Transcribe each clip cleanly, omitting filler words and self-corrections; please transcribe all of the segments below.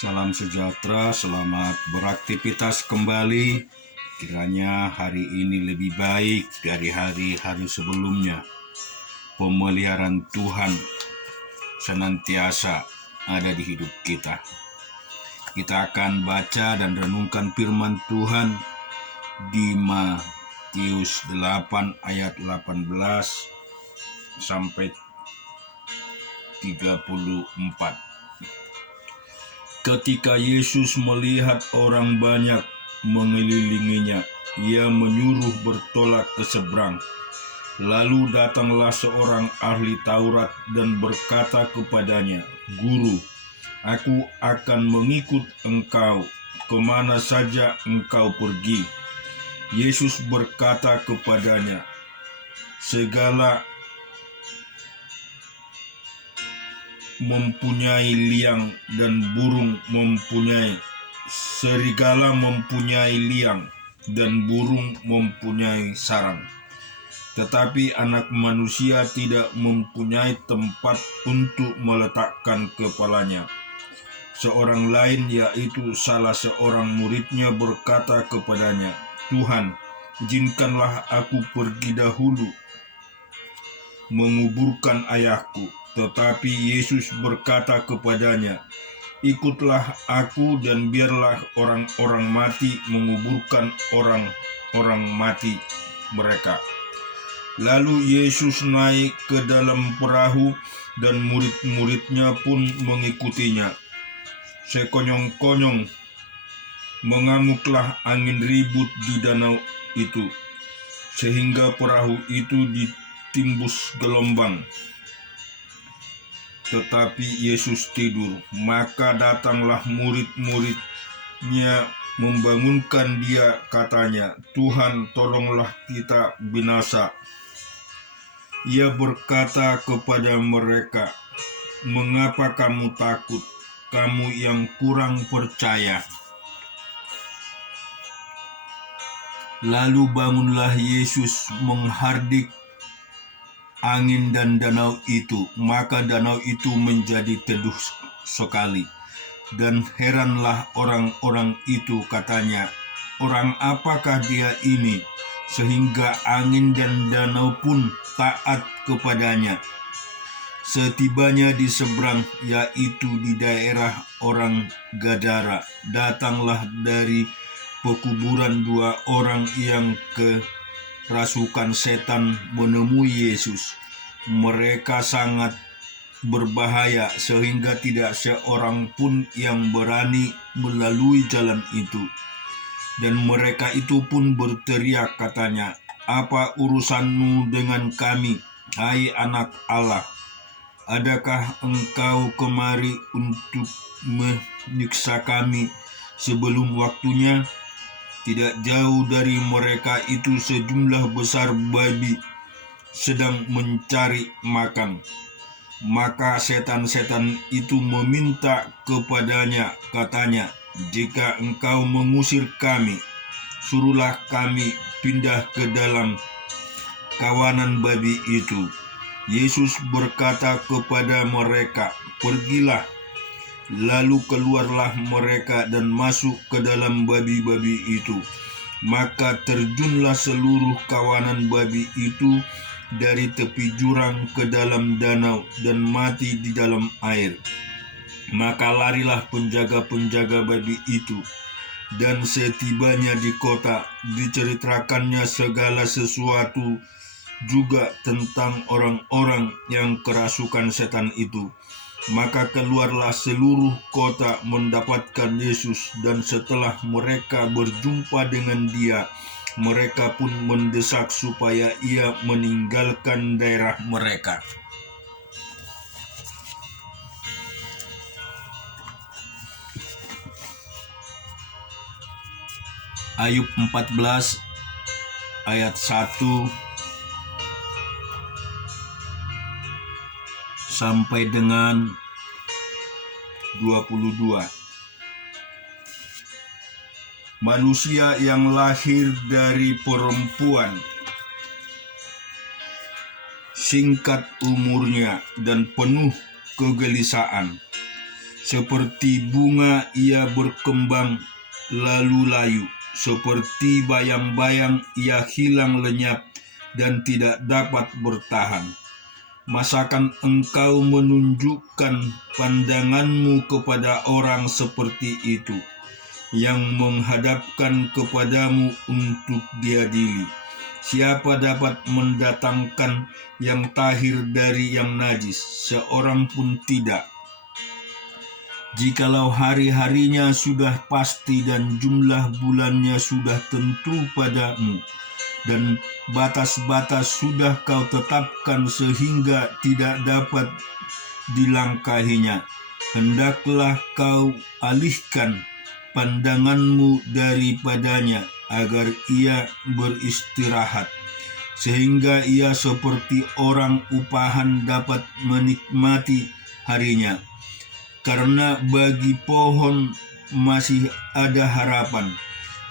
Salam sejahtera, selamat beraktivitas kembali. Kiranya hari ini lebih baik dari hari-hari sebelumnya. Pemeliharaan Tuhan senantiasa ada di hidup kita. Kita akan baca dan renungkan firman Tuhan di Matius 8 ayat 18 sampai 34. Ketika Yesus melihat orang banyak mengelilinginya, ia menyuruh bertolak ke seberang. Lalu datanglah seorang ahli Taurat dan berkata kepadanya, "Guru, aku akan mengikut engkau kemana saja engkau pergi." Yesus berkata kepadanya, "Segala mempunyai liang dan burung serigala mempunyai liang dan burung mempunyai sarang, tetapi Anak Manusia tidak mempunyai tempat untuk meletakkan kepalanya." Seorang lain, yaitu salah seorang muridnya, berkata kepadanya, "Tuhan, izinkanlah aku pergi dahulu menguburkan ayahku." Tetapi Yesus berkata kepadanya, "Ikutlah aku dan biarlah orang-orang mati menguburkan orang-orang mati mereka." Lalu Yesus naik ke dalam perahu dan murid-muridnya pun mengikutinya. Sekonyong-konyong mengamuklah angin ribut di danau itu, sehingga perahu itu ditimbus gelombang. Tetapi Yesus tidur. Maka datanglah murid-muridnya membangunkan dia, katanya, "Tuhan, tolonglah kita binasa." Ia berkata kepada mereka, "Mengapa kamu takut, kamu yang kurang percaya?" Lalu bangunlah Yesus menghardik angin dan danau itu, maka danau itu menjadi teduh sekali. Dan heranlah orang-orang itu, katanya, "Orang apakah dia ini, sehingga angin dan danau pun taat kepadanya?" Setibanya di seberang, yaitu di daerah orang Gadara, datanglah dari pekuburan dua orang yang kerasukan setan menemui Yesus. Mereka sangat berbahaya sehingga tidak seorang pun yang berani melalui jalan itu. Dan mereka itu pun berteriak, katanya, "Apa urusanmu dengan kami, hai Anak Allah? Adakah engkau kemari untuk menyiksa kami sebelum waktunya?" Tidak jauh dari mereka itu sejumlah besar babi sedang mencari makan. Maka setan-setan itu meminta kepadanya, katanya, "Jika engkau mengusir kami, suruhlah kami pindah ke dalam kawanan babi itu." Yesus berkata kepada mereka, "Pergilah." Lalu keluarlah mereka dan masuk ke dalam babi-babi itu. Maka terjunlah seluruh kawanan babi itu dari tepi jurang ke dalam danau dan mati di dalam air. Maka larilah penjaga-penjaga babi itu, dan setibanya di kota diceritakannya segala sesuatu juga tentang orang-orang yang kerasukan setan itu. Maka keluarlah seluruh kota mendapatkan Yesus, dan setelah mereka berjumpa dengan dia, mereka pun mendesak supaya ia meninggalkan daerah mereka. Ayub 14 ayat 1 sampai dengan 22. Manusia yang lahir dari perempuan, singkat umurnya dan penuh kegelisahan. Seperti bunga ia berkembang lalu layu, seperti bayang-bayang ia hilang lenyap dan tidak dapat bertahan. Masakan engkau menunjukkan pandanganmu kepada orang seperti itu, yang menghadapkan kepadamu untuk diadili? Siapa dapat mendatangkan yang tahir dari yang najis? Seorang pun tidak. Jikalau hari-harinya sudah pasti dan jumlah bulannya sudah tentu padamu, dan batas-batas sudah kau tetapkan sehingga tidak dapat dilangkahinya, hendaklah kau alihkan pandanganmu daripadanya agar ia beristirahat, sehingga ia seperti orang upahan dapat menikmati harinya. Karena bagi pohon masih ada harapan.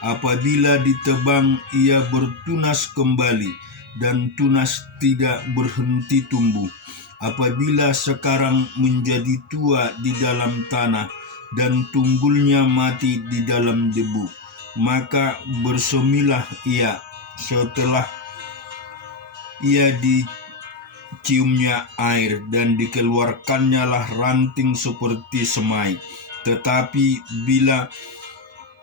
Apabila ditebang, ia bertunas kembali, dan tunas tidak berhenti tumbuh. Apabila sekarang menjadi tua di dalam tanah, dan tunggulnya mati di dalam debu, maka bersemilah ia setelah ia diciumnya air, dan dikeluarkannya lah ranting seperti semai. Tetapi bila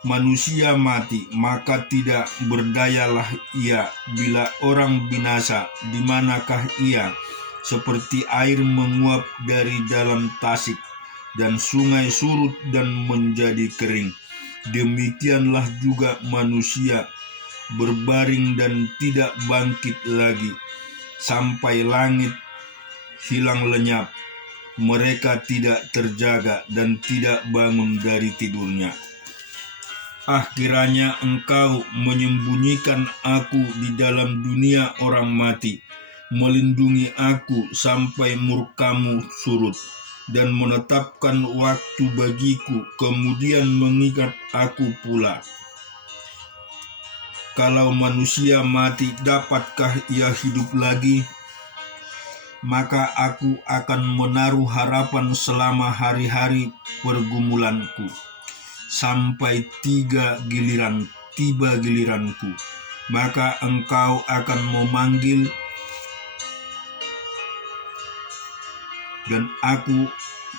manusia mati, maka tidak berdayalah ia. Bila orang binasa, di manakah ia? Seperti air menguap dari dalam tasik, dan sungai surut dan menjadi kering. Demikianlah juga manusia berbaring dan tidak bangkit lagi, sampai langit hilang lenyap. Mereka tidak terjaga dan tidak bangun dari tidurnya. Kiranya engkau menyembunyikan aku di dalam dunia orang mati, melindungi aku sampai murkamu surut, dan menetapkan waktu bagiku, kemudian mengikat aku pula. Kalau manusia mati, dapatkah ia hidup lagi? Maka aku akan menaruh harapan selama hari-hari pergumulanku, sampai tiba giliranku. Maka engkau akan memanggil, dan aku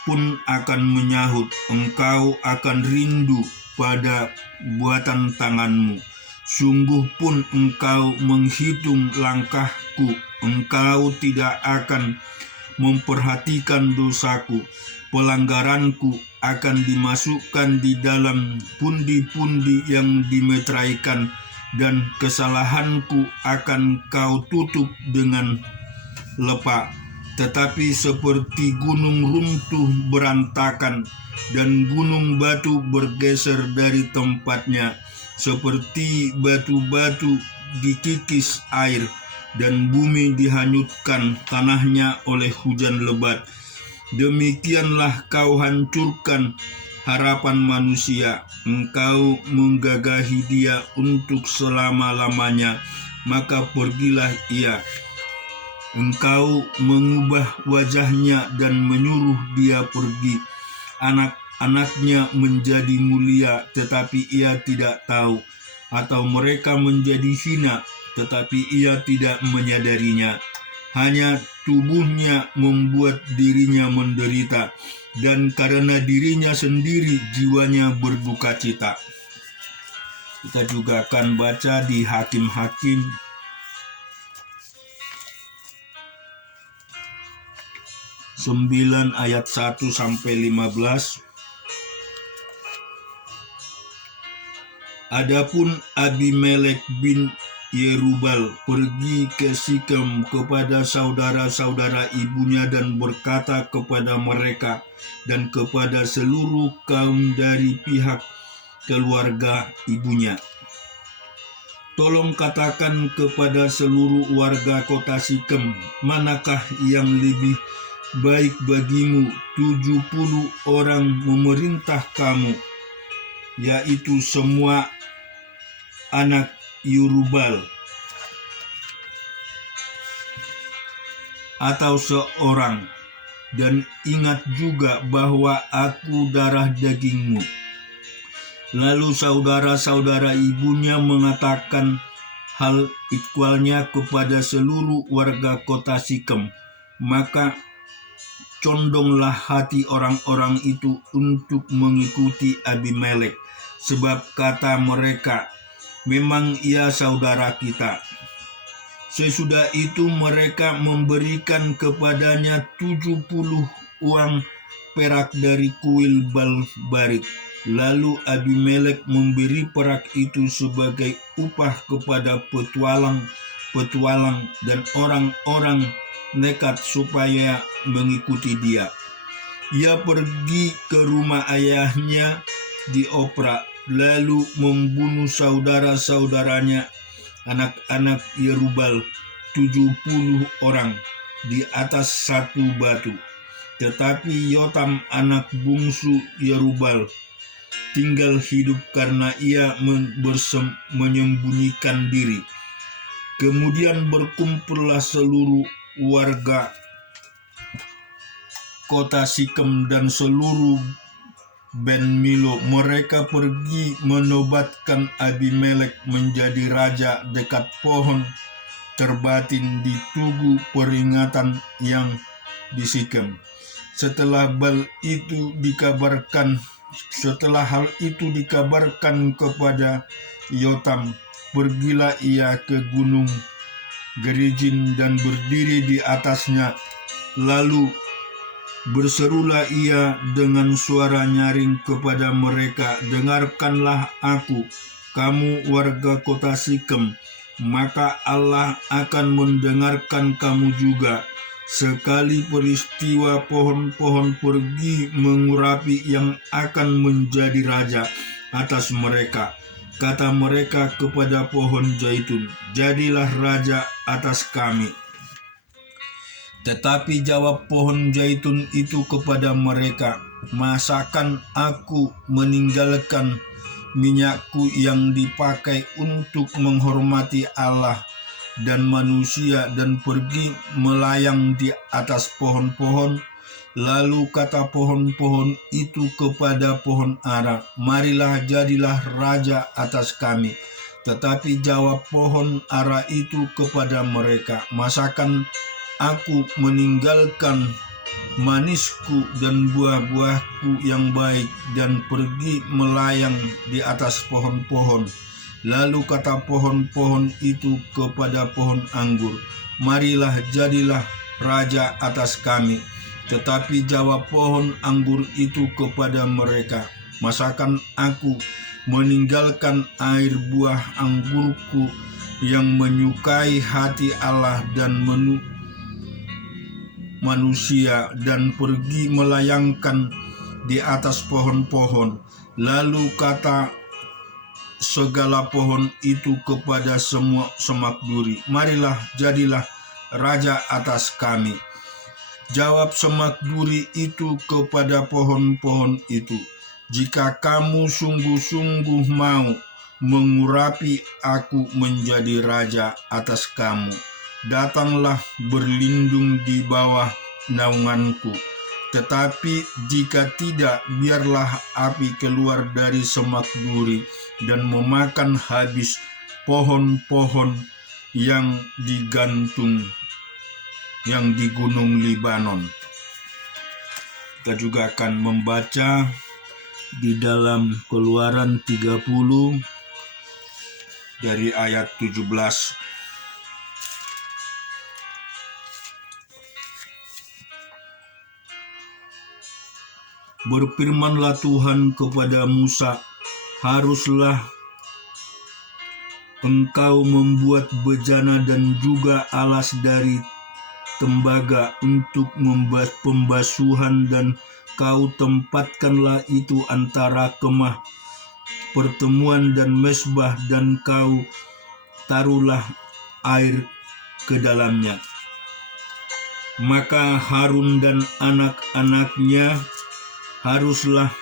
pun akan menyahut. Engkau akan rindu pada buatan tanganmu. Sungguh pun engkau menghitung langkahku. Engkau tidak akan memperhatikan dosaku. Pelanggaranku akan dimasukkan di dalam pundi-pundi yang dimeteraikan, dan kesalahanku akan kau tutup dengan lepak. Tetapi seperti gunung runtuh berantakan, dan gunung batu bergeser dari tempatnya, seperti batu-batu dikikis air, dan bumi dihanyutkan tanahnya oleh hujan lebat. Demikianlah kau hancurkan harapan manusia. Engkau menggagahi dia untuk selama-lamanya, maka pergilah ia. Engkau mengubah wajahnya dan menyuruh dia pergi. Anak-anaknya menjadi mulia, tetapi ia tidak tahu, atau mereka menjadi hina, tetapi ia tidak menyadarinya. Hanya tubuhnya membuat dirinya menderita, dan karena dirinya sendiri jiwanya berduka cita. Kita juga akan baca di Hakim-Hakim ayat 1 sampai 15. Adapun Abimelek bin Yerubal pergi ke Sikem kepada saudara-saudara ibunya dan berkata kepada mereka dan kepada seluruh kaum dari pihak keluarga ibunya, "Tolong katakan kepada seluruh warga kota Sikem, manakah yang lebih baik bagimu, 70 orang memerintah kamu, yaitu semua anak Yerubal, atau seorang dan ingat juga bahwa aku darah dagingmu." Lalu saudara-saudara ibunya mengatakan hal ikhwalnya kepada seluruh warga kota Sikem. Maka condonglah hati orang-orang itu untuk mengikuti Abimelek, sebab kata mereka, "Memang ia saudara kita." Sesudah itu mereka memberikan kepadanya 70 uang perak dari kuil Balbarit. Lalu Abimelek memberi perak itu sebagai upah kepada petualang dan orang-orang nekat supaya mengikuti dia. Ia pergi ke rumah ayahnya di Opra, lalu membunuh saudara-saudaranya, anak-anak Yerubal, 70 orang di atas satu batu. Tetapi Yotam, anak bungsu Yerubal, tinggal hidup karena ia menyembunyikan diri. Kemudian berkumpullah seluruh warga kota Sikem dan seluruh Ben Milo. Mereka pergi menobatkan Abimelek menjadi raja dekat pohon terbatin di tugu peringatan yang di Sikem. Setelah hal itu dikabarkan kepada Yotam, pergilah ia ke gunung Gerizim dan berdiri di atasnya. Lalu berserulah ia dengan suara nyaring kepada mereka, "Dengarkanlah aku, kamu warga kota Sikem, maka Allah akan mendengarkan kamu juga. Sekali peristiwa pohon-pohon pergi mengurapi yang akan menjadi raja atas mereka. Kata mereka kepada pohon zaitun, 'Jadilah raja atas kami.' Tetapi jawab pohon zaitun itu kepada mereka, 'Masakan aku meninggalkan minyakku yang dipakai untuk menghormati Allah dan manusia dan pergi melayang di atas pohon-pohon?' Lalu kata pohon-pohon itu kepada pohon ara, 'Marilah jadilah raja atas kami.' Tetapi jawab pohon ara itu kepada mereka, 'Masakan aku meninggalkan manisku dan buah-buahku yang baik dan pergi melayang di atas pohon-pohon?' Lalu kata pohon-pohon itu kepada pohon anggur, 'Marilah jadilah raja atas kami.' Tetapi jawab pohon anggur itu kepada mereka, 'Masakan aku meninggalkan air buah anggurku yang menyukai hati Allah dan manusia dan pergi melayangkan di atas pohon-pohon?' Lalu kata segala pohon itu kepada semua semak duri, 'Marilah jadilah raja atas kami.' Jawab semak duri itu kepada pohon-pohon itu, 'Jika kamu sungguh-sungguh mau mengurapi aku menjadi raja atas kamu, datanglah berlindung di bawah naunganku. Tetapi jika tidak, biarlah api keluar dari semak duri dan memakan habis pohon-pohon yang digantung yang di gunung Libanon." Kita juga akan membaca di dalam Keluaran 30 dari ayat 17. "Berfirmanlah Tuhan kepada Musa, haruslah engkau membuat bejana dan juga alas dari tembaga untuk pembasuhan, dan kau tempatkanlah itu antara kemah pertemuan dan mezbah, dan kau taruhlah air ke dalamnya. Maka Harun dan anak-anaknya haruslah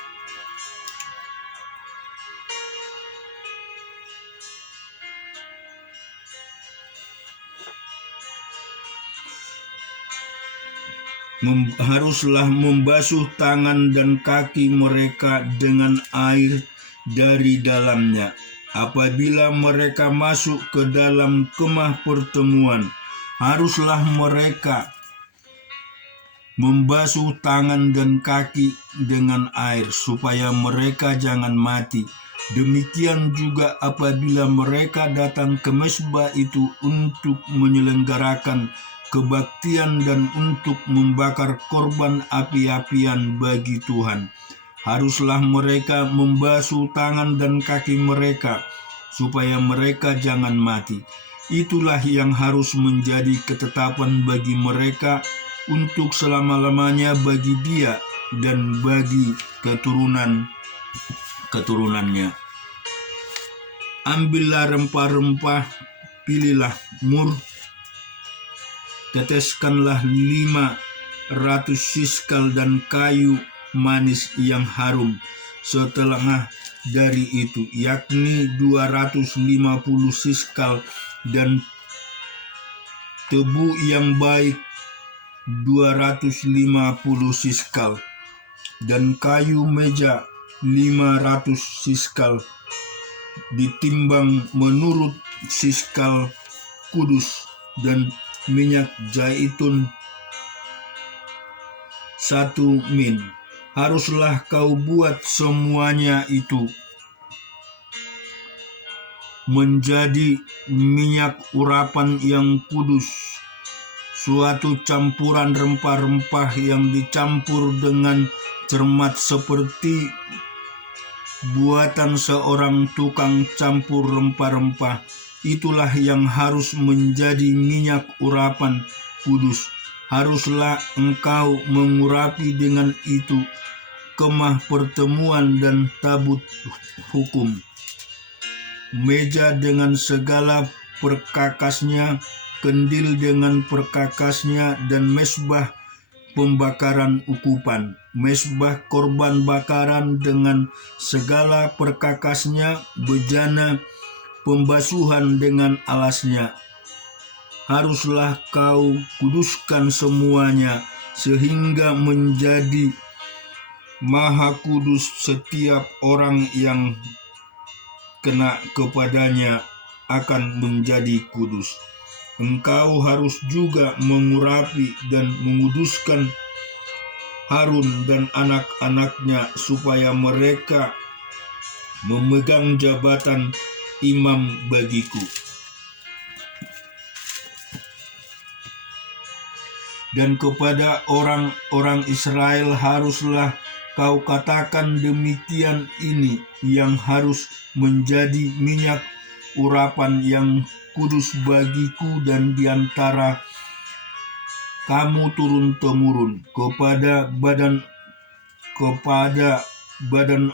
haruslah membasuh tangan dan kaki mereka dengan air dari dalamnya. Apabila mereka masuk ke dalam kemah pertemuan, haruslah mereka membasuh tangan dan kaki dengan air supaya mereka jangan mati. Demikian juga apabila mereka datang ke mezbah itu untuk menyelenggarakan kebaktian dan untuk membakar korban api-apian bagi Tuhan. Haruslah mereka membasuh tangan dan kaki mereka supaya mereka jangan mati. Itulah yang harus menjadi ketetapan bagi mereka untuk selama-lamanya, bagi dia dan bagi keturunannya. Ambillah rempah-rempah, pilihlah mur, teteskanlah 500 siskal dan kayu manis yang harum setengah dari itu, yakni 250 siskal, dan tebu yang baik 250 siskal, dan kayu meja 500 siskal, ditimbang menurut siskal kudus, dan minyak zaitun 1 min. Haruslah kau buat semuanya itu menjadi minyak urapan yang kudus, suatu campuran rempah-rempah yang dicampur dengan cermat seperti buatan seorang tukang campur rempah-rempah. Itulah yang harus menjadi minyak urapan kudus. Haruslah engkau mengurapi dengan itu kemah pertemuan dan tabut hukum, meja dengan segala perkakasnya, kendil dengan perkakasnya, dan mezbah pembakaran ukupan, mezbah korban bakaran dengan segala perkakasnya, bejana pembasuhan dengan alasnya. Haruslah kau kuduskan semuanya sehingga menjadi maha kudus. Setiap orang yang kena kepadanya akan menjadi kudus. Engkau harus juga mengurapi dan menguduskan Harun dan anak-anaknya supaya mereka memegang jabatan imam bagiku. Dan kepada orang-orang Israel haruslah kau katakan demikian, ini yang harus menjadi minyak urapan yang kudus bagiku dan diantara kamu turun-temurun. Kepada badan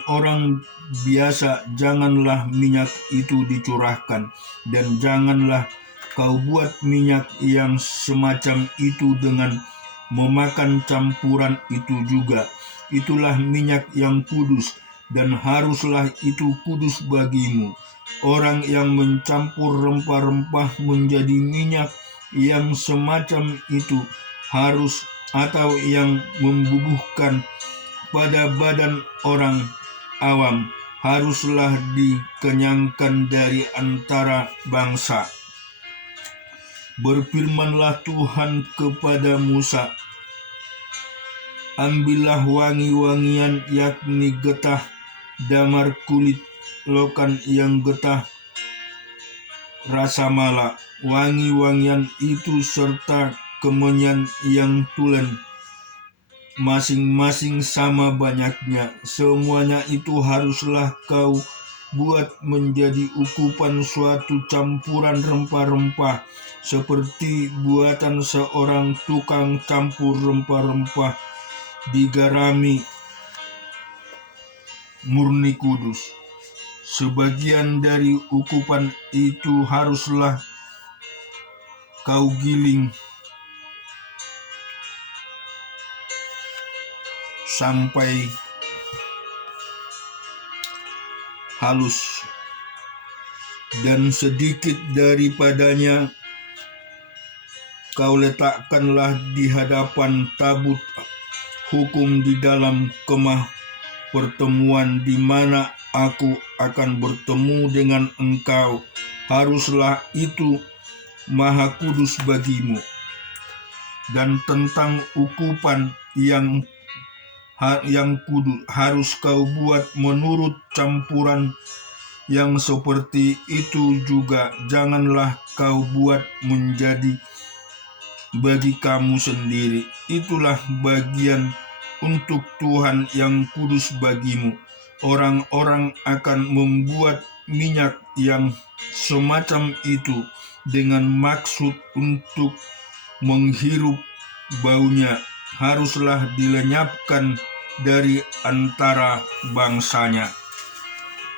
orang biasa janganlah minyak itu dicurahkan, dan janganlah kau buat minyak yang semacam itu dengan memakan campuran itu juga. Itulah minyak yang kudus, dan haruslah itu kudus bagimu. Orang yang mencampur rempah-rempah menjadi minyak yang semacam itu harus, atau yang membubuhkan pada badan orang awam, haruslah dikenyangkan dari antara bangsa. Berfirmanlah Tuhan kepada Musa, ambillah wangi-wangian, yakni getah, damar kulit lokan yang getah rasa mala, wangi-wangian itu serta kemenyan yang tulen, masing-masing sama banyaknya. Semuanya itu haruslah kau buat menjadi ukupan suatu campuran rempah-rempah, seperti buatan seorang tukang campur rempah-rempah, digarami, murni kudus. Sebagian dari ukupan itu haruslah kau giling sampai halus, dan sedikit daripadanya kau letakkanlah di hadapan tabut hukum di dalam kemah pertemuan di mana aku akan bertemu dengan engkau. Haruslah itu maha kudus bagimu. Dan tentang ukupan yang kudus harus kau buat menurut campuran yang seperti itu juga. Janganlah kau buat menjadi bagi kamu sendiri. Itulah bagian untuk Tuhan yang kudus bagimu. Orang-orang akan membuat minyak yang semacam itu dengan maksud untuk menghirup baunya. Haruslah dilenyapkan dari antara bangsanya.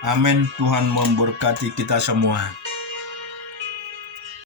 Amin. Tuhan memberkati kita semua.